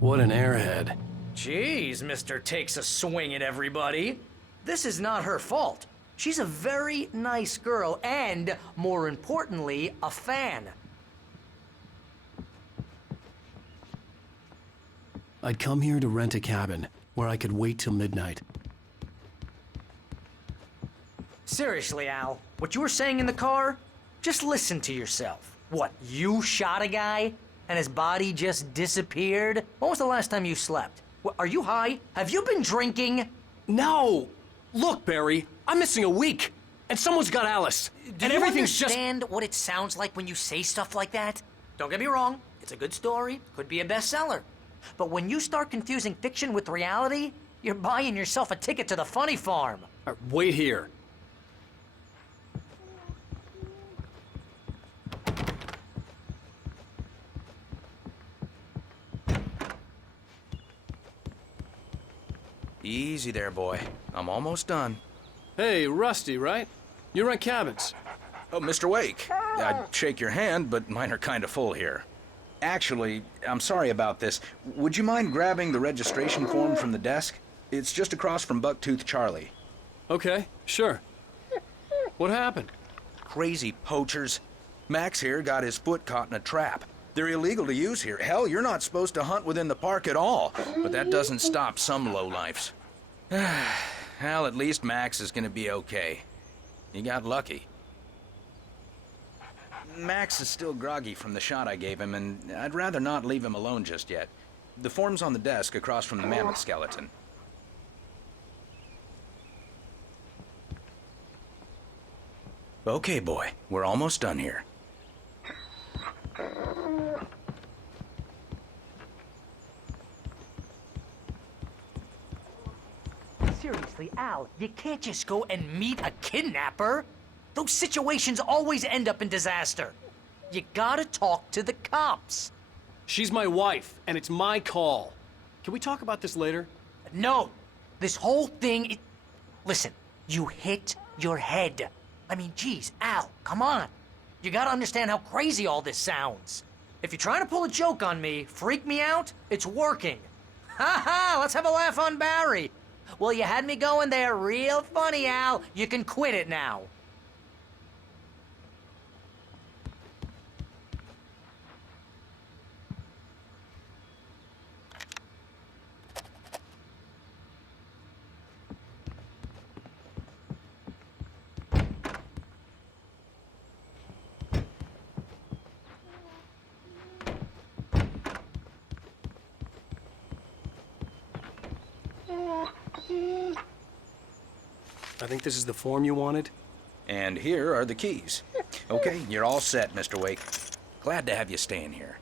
What an airhead. Jeez, Mr. Takes a Swing at Everybody. This is not her fault. She's a very nice girl and, more importantly, a fan. I'd come here to rent a cabin where I could wait till midnight. Seriously, Al, what you were saying in the car? Just listen to yourself. What, you shot a guy and his body just disappeared? When was the last time you slept? What, are you high? Have you been drinking? No! Look, Barry, I'm missing a week, and someone's got Alice. Do you understand what it sounds like when you say stuff like that? Don't get me wrong, it's a good story, could be a bestseller. But when you start confusing fiction with reality, you're buying yourself a ticket to the funny farm. Wait here. Easy there, boy. I'm almost done. Hey, Rusty, right? You rent cabins. Oh, Mr. Wake. I'd shake your hand, but mine are kind of full here. Actually, I'm sorry about this. Would you mind grabbing the registration form from the desk? It's just across from Bucktooth Charlie. Okay, sure. What happened? Crazy poachers. Max here got his foot caught in a trap. They're illegal to use here. Hell, you're not supposed to hunt within the park at all. But that doesn't stop some lowlifes. Well, at least Max is gonna be okay. He got lucky. Max is still groggy from the shot I gave him, and I'd rather not leave him alone just yet. The form's on the desk across from the mammoth skeleton. Okay, boy. We're almost done here. Seriously, Al, you can't just go and meet a kidnapper. Those situations always end up in disaster. You gotta talk to the cops. She's my wife, and it's my call. Can we talk about this later? No, this whole thing, listen, you hit your head. I mean, geez, Al, come on. You gotta understand how crazy all this sounds. If you're trying to pull a joke on me, freak me out, it's working. Ha ha, let's have a laugh on Barry. Well, you had me going there real funny, Al. You can quit it now. I think this is the form you wanted. And here are the keys. Okay, you're all set, Mr. Wake. Glad to have you staying here.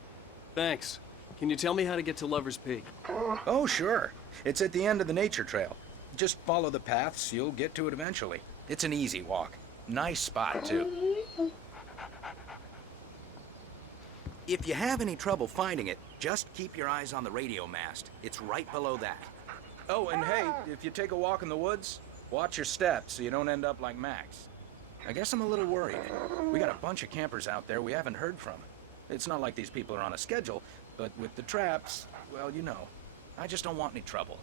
Thanks. Can you tell me how to get to Lover's Peak? Oh, sure. It's at the end of the nature trail. Just follow the paths, you'll get to it eventually. It's an easy walk. Nice spot, too. If you have any trouble finding it, just keep your eyes on the radio mast. It's right below that. Oh, and hey, if you take a walk in the woods, watch your steps so you don't end up like Max. I guess I'm a little worried. We got a bunch of campers out there we haven't heard from. It's not like these people are on a schedule, but with the traps, well, you know. I just don't want any trouble.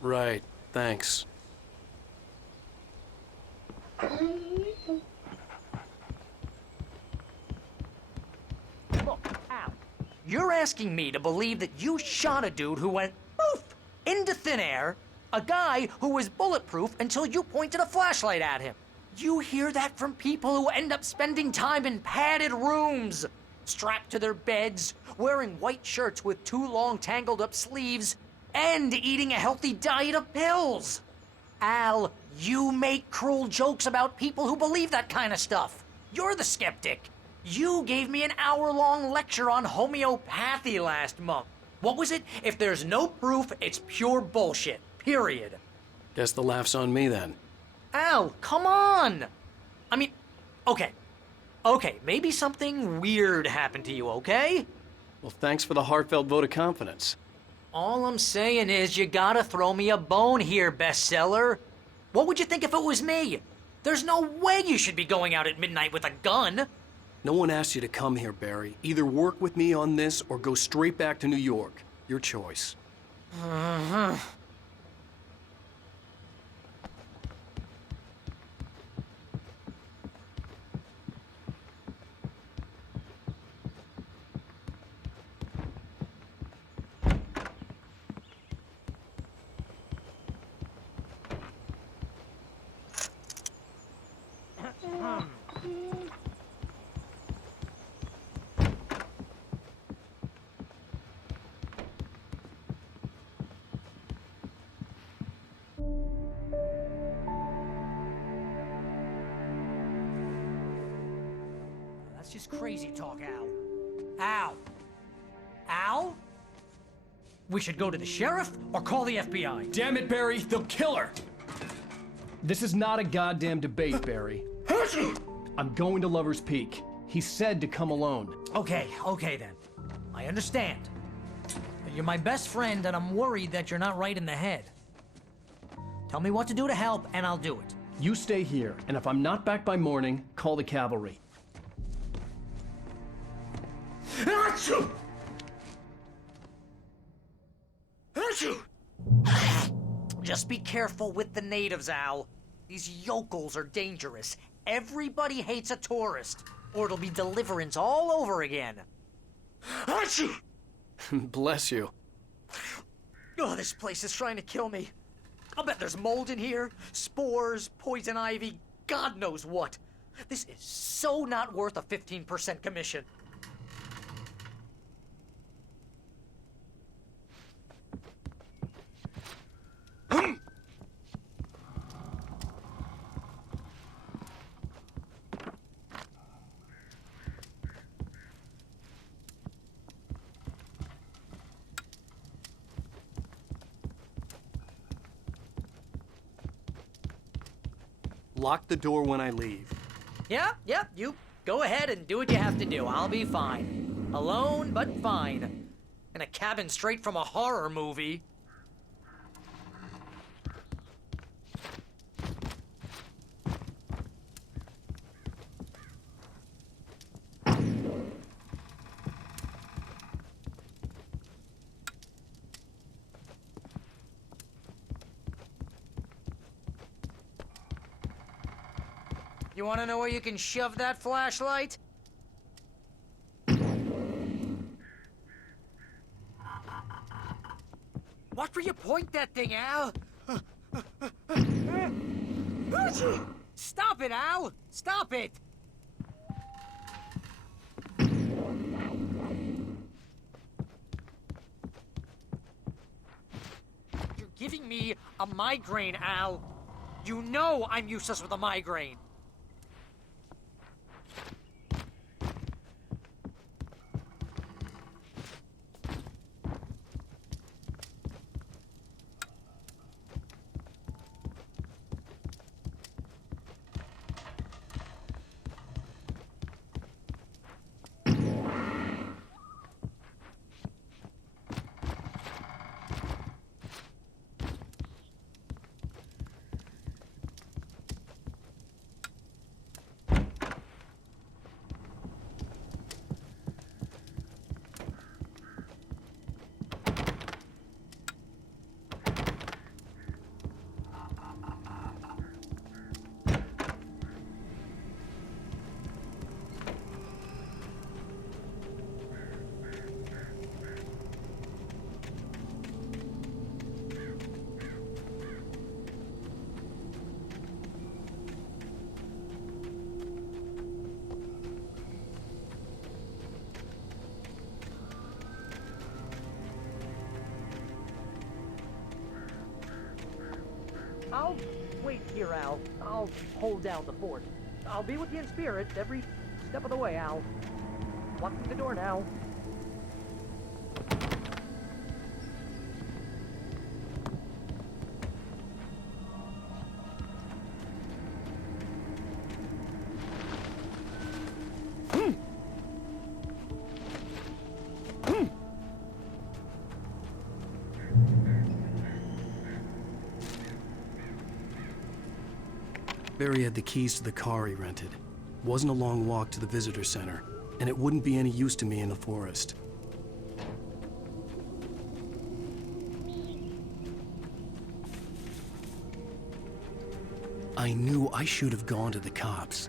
Right, thanks. Look, Al, you're asking me to believe that you shot a dude who went poof into thin air, a guy who was bulletproof until you pointed a flashlight at him. You hear that from people who end up spending time in padded rooms, strapped to their beds, wearing white shirts with too long tangled up sleeves, and eating a healthy diet of pills. Al, you make cruel jokes about people who believe that kind of stuff. You're the skeptic. You gave me an hour-long lecture on homeopathy last month. What was it? If there's no proof, it's pure bullshit. Period. Guess the laugh's on me then. Al, come on! I mean, okay, maybe something weird happened to you, okay? Well, thanks for the heartfelt vote of confidence. All I'm saying is you gotta throw me a bone here, bestseller. What would you think if it was me? There's no way you should be going out at midnight with a gun. No one asked you to come here, Barry. Either work with me on this or go straight back to New York. Your choice. That's just crazy talk, Al. Al! Al? We should go to the sheriff or call the FBI. Damn it, Barry, they'll kill her! This is not a goddamn debate, Barry. I'm going to Lover's Peak. He said to come alone. Okay then. I understand. But you're my best friend, and I'm worried that you're not right in the head. Tell me what to do to help, and I'll do it. You stay here, and if I'm not back by morning, call the cavalry. Achoo! Just be careful with the natives, Al. These yokels are dangerous. Everybody hates a tourist, or it'll be Deliverance all over again. Achoo! Bless you. Oh, this place is trying to kill me. I'll bet there's mold in here, spores, poison ivy, God knows what. This is so not worth a 15% commission. Lock the door when I leave. Yep, you go ahead and do what you have to do. I'll be fine. Alone, but fine. In a cabin straight from a horror movie. You want to know where you can shove that flashlight? Watch where you point that thing, Al! Stop it, Al! Stop it! You're giving me a migraine, Al. You know I'm useless with a migraine. I'll wait here, Al. I'll hold down the fort. I'll be with you in spirit every step of the way, Al. Locking the door now. Barry had the keys to the car he rented. Wasn't a long walk to the visitor center, and it wouldn't be any use to me in the forest. I knew I should have gone to the cops.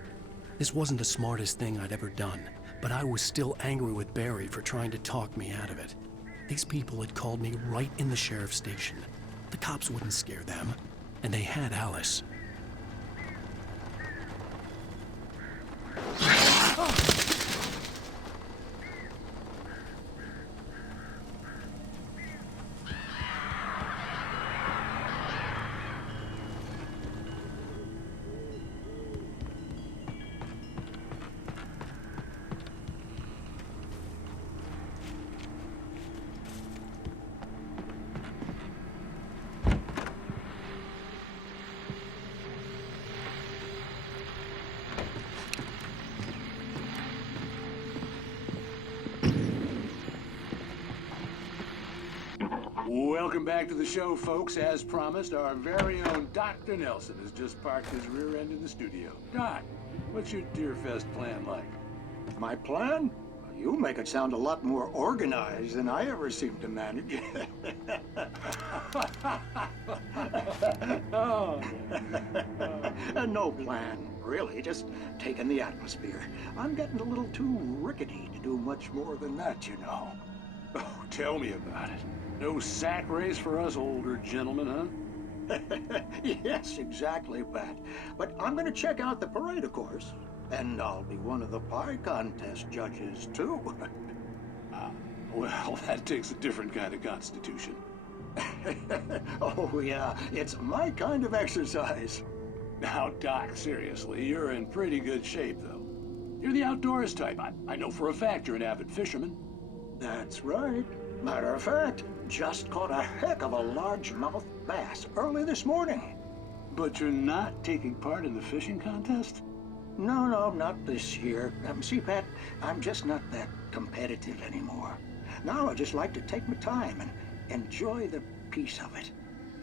This wasn't the smartest thing I'd ever done, but I was still angry with Barry for trying to talk me out of it. These people had called me right in the sheriff's station. The cops wouldn't scare them, and they had Alice. Welcome back to the show, folks. As promised, our very own Dr. Nelson has just parked his rear end in the studio. Doc, what's your Deerfest plan like? My plan? You make it sound a lot more organized than I ever seem to manage. No plan, really. Just taking the atmosphere. I'm getting a little too rickety to do much more than that, you know. Oh, tell me about it. No sack race for us older gentlemen, huh? Yes, exactly, Pat. But I'm going to check out the parade, of course. And I'll be one of the pie contest judges, too. Well, that takes a different kind of constitution. Oh, yeah. It's my kind of exercise. Now, Doc, seriously, you're in pretty good shape, though. You're the outdoors type. I know for a fact you're an avid fisherman. That's right. Matter of fact, just caught a heck of a largemouth bass early this morning. But you're not taking part in the fishing contest? No, not this year. See, Pat, I'm just not that competitive anymore. Now I just like to take my time and enjoy the peace of it.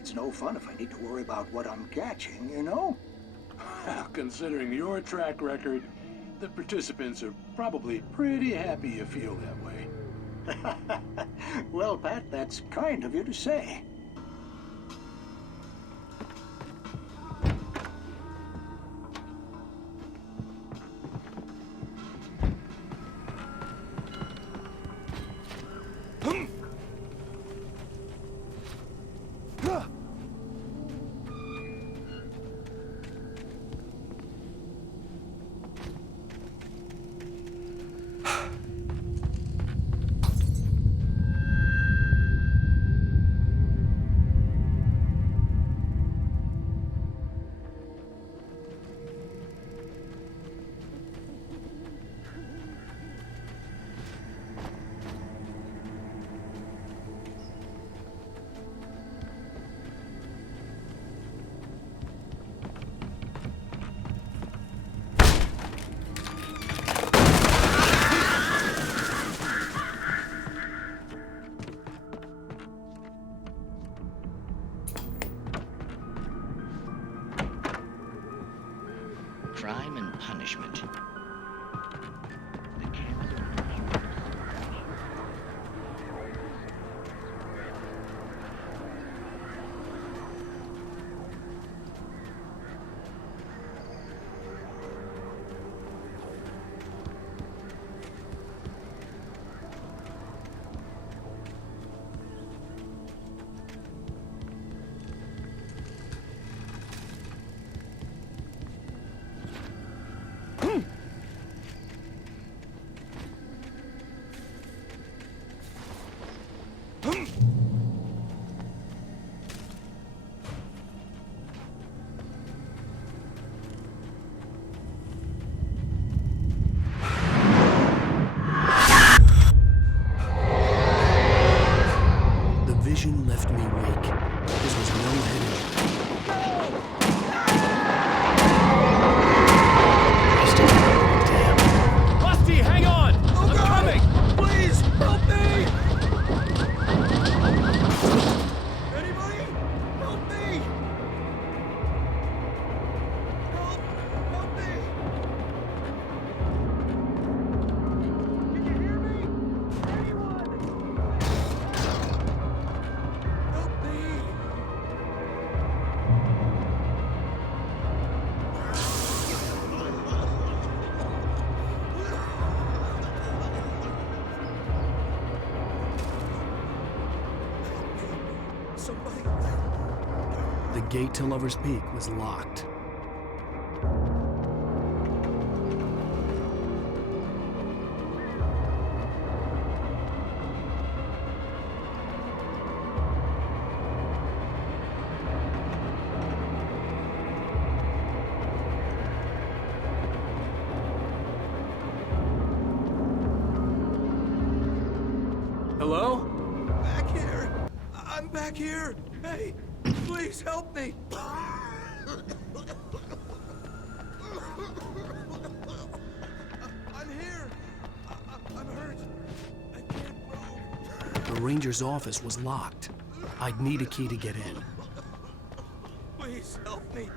It's no fun if I need to worry about what I'm catching, you know? Well, considering your track record, the participants are probably pretty happy you feel that way. Well, Pat, that's kind of you to say. Crime and punishment. Vision left me weak. This was no heading. Damn. Rusty, hang on! I'm coming! Please, help me! Anybody? Help me! Help me! Can you hear me? Anyone? Help me! Somebody. The gate to Lover's Peak was locked. Hello? Back here! I'm back here! Hey, please help me! I'm here! I'm hurt! I can't move! The ranger's office was locked. I'd need a key to get in. Please help me!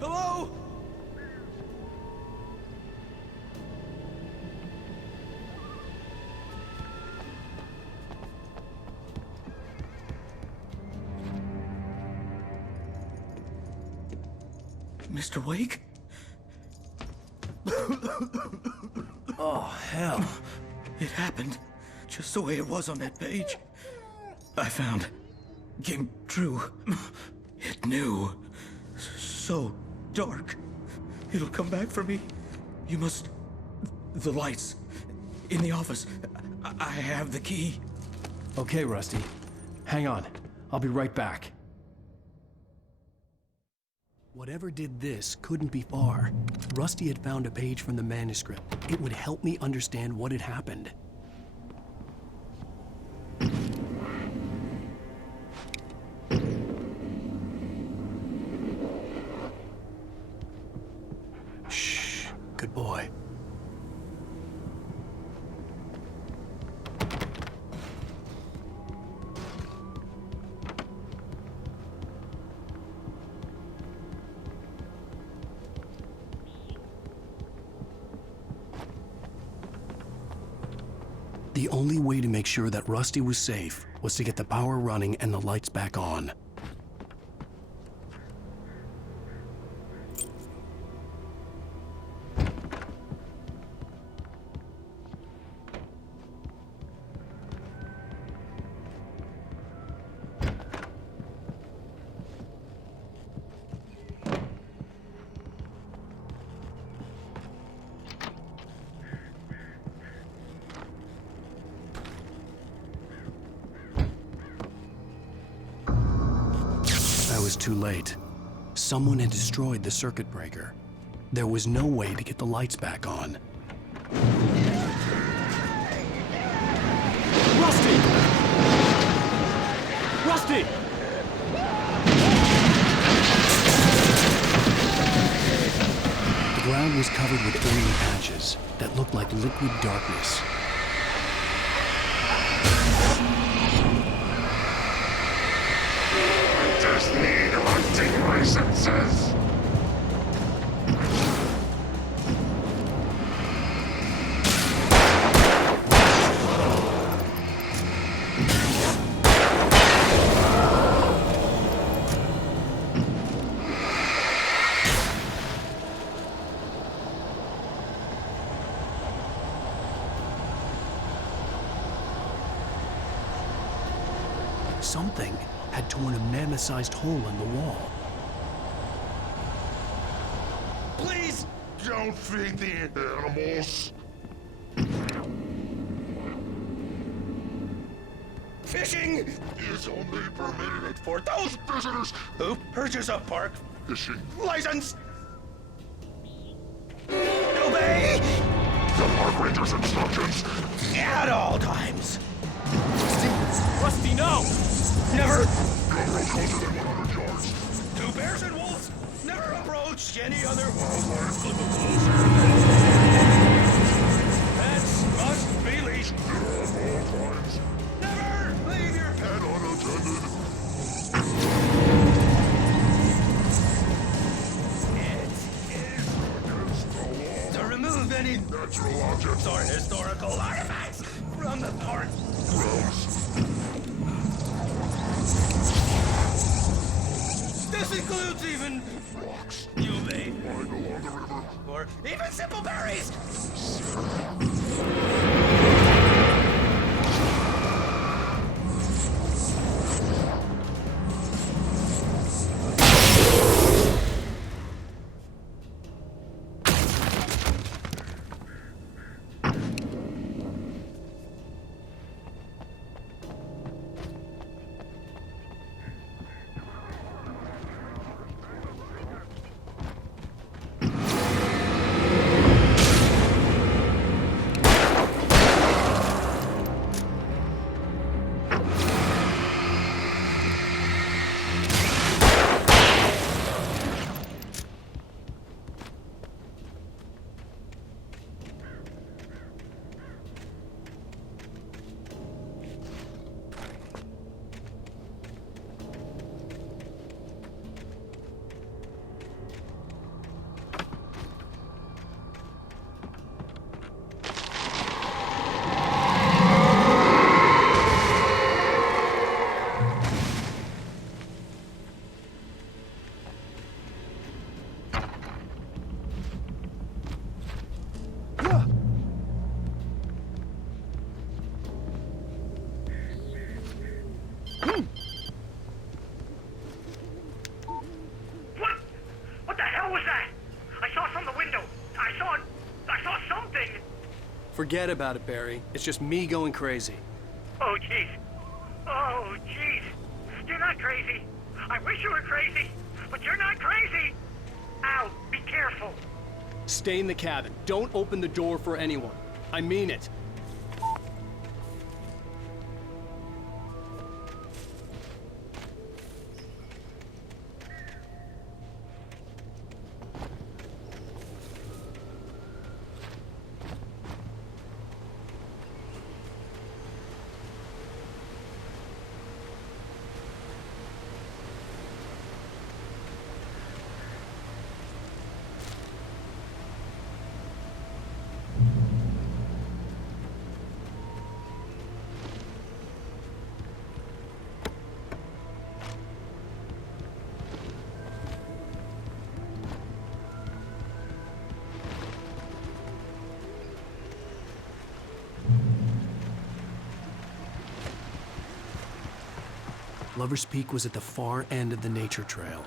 Hello? Mr. Wake? Oh, hell. It happened just the way it was on that page. I found. Came true. It knew. So dark. It'll come back for me. You must. The lights. In the office. I have the key. Okay, Rusty. Hang on. I'll be right back. Whatever did this couldn't be far. Rusty had found a page from the manuscript. It would help me understand what had happened. Shh. Good boy. The only way to make sure that Rusty was safe was to get the power running and the lights back on. I was too late. Someone had destroyed the circuit breaker. There was no way to get the lights back on. Rusty! Rusty! The ground was covered with oily patches that looked like liquid darkness. Just need hunting licenses. Something had torn a mammoth-sized hole in the wall. Please don't feed the animals. Fishing Is only permitted for those visitors who purchase a park fishing. license. Obey The park ranger's instructions. at all times. Rusty, no! Never. Don't go closer than 100 yards. Do bears and wolves never approach any other Wildlife live pets must be leashed. closer at all times Never leave your pet. and unattended. It is Against the law. to remove any Natural objects or historical artifacts from the park. gross. This includes even Rocks. you may, Lying along the river. or even simple berries. What? What the hell was that? I saw from the window. I saw something. Forget about it, Barry. It's just me going crazy. Oh, jeez. Oh, jeez. You're not crazy. I wish you were crazy, but you're not crazy. Ow, be careful. Stay in the cabin. Don't open the door for anyone. I mean it. Lover's Peak was at the far end of the nature trail.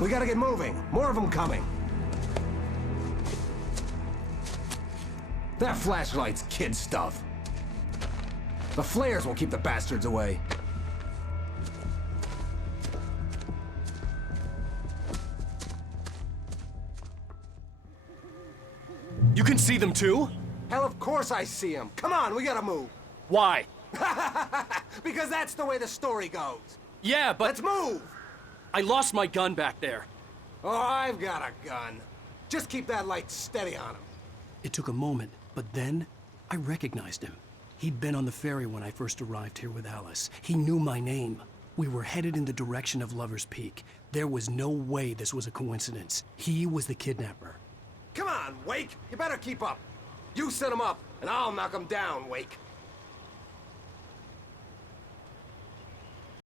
We gotta get moving. More of them coming. That flashlight's kid stuff. The flares will keep the bastards away. You can see them too? Hell, of course I see them. Come on, we gotta move. Why? Because that's the way the story goes. Yeah, but... Let's move! I lost my gun back there. Oh, I've got a gun. Just keep that light steady on him. It took a moment, but then I recognized him. He'd been on the ferry when I first arrived here with Alice. He knew my name. We were headed in the direction of Lover's Peak. There was no way this was a coincidence. He was the kidnapper. Come on, Wake. You better keep up. You set him up, and I'll knock him down, Wake.